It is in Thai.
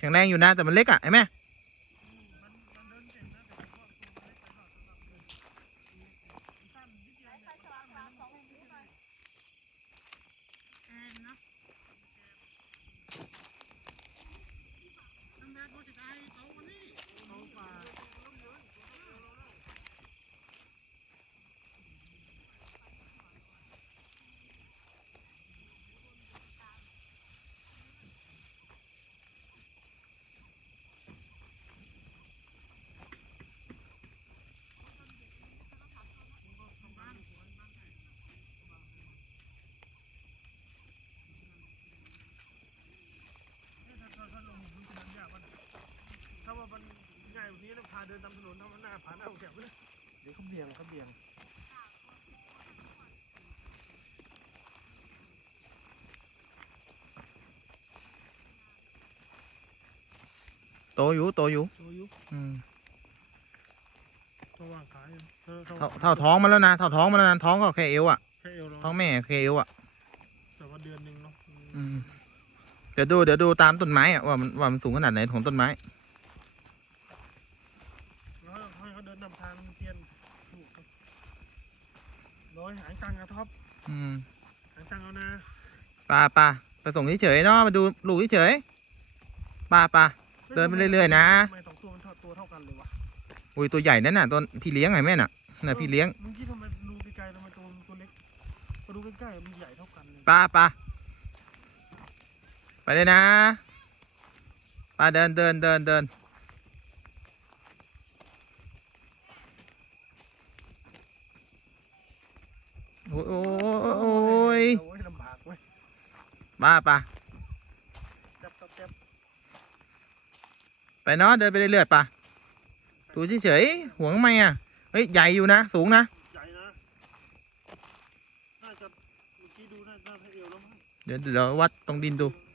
แข็งแรงอยู่นะแต่มันเล็กอะเห็นไหมมันมันเดินเก่งนะแต่ว่าตัวมันเล็กไปหน่อยสำหรับเดินสั้นนิดเดียวเนี่ยมันตั้งมันสองนิดเดียวเลยแอนนะน้ำแดงเขาจะได้เขาวันนี้เขาป่า ถ้าถ้าถ้าลงมันจะเดินยากมันถ้า ว่ามันง่ายกว่านี้แล้วพาเดินตามถนนถ้ามันหน้าผาหน้าแถวเลยเดี๋ยวเขาเบี่ยงเขาเบี่ยงโตอยู่โตอยู่ตัวยุอืมระหว่างขายเท่าเท่าเท่าท้องมันแล้วนะเท่าท้องมันแล้วนะท้องก็แค่เอวอะแค่เอวเราท้องแม่แค่เอวอะแต่ว่าเดือนหนึ่งเนาะอืมเดี๋ยวดูเดี๋ยวดูตามต้นไม้อะว่ามันว่ามันสูงขนาดไหนของต้นไม้ แล้วให้เขาเดินนำทา งเตียนถูกครับร้อยหางตังอะท็อปอืมหางตังเอานะปลาปลาไปส่งเฉยๆเนาะมาดูลูกเฉยๆปลาปลาเดินไปเรื่อยๆนะทำไมสองตัวมันเท่าตัวเท่ากันเลยวะอุ้ยตัวใหญ่นั่นน่ะตัวพี่เลี้ยงไงแม่น่ะน่ะพี่เลี้ยงเมื่อกี้ทำไมดูไกลๆทำไมตัวมันตัวเล็กพอดูใกล้ๆมันใหญ่เท่ากันเลยปลาปลาไปเลยนะปลาเดินเดินเดินเดิน โอ้ยโอ้ยโอ้ยโอ้ยลำบากเว้ยปลาปลาจับจับจับไปเนาะเดินไปเรื่อยๆปลาดูเฉยๆห่วงทำไมอะเฮ้ยใหญ่อยู่นะ สูงนะใหญ่นะน่าจะเมื่อกี้ดูน่าน่าจะเอวแล้วมั้งเดี๋ยวเดี๋ยววัดตรงดินดูเ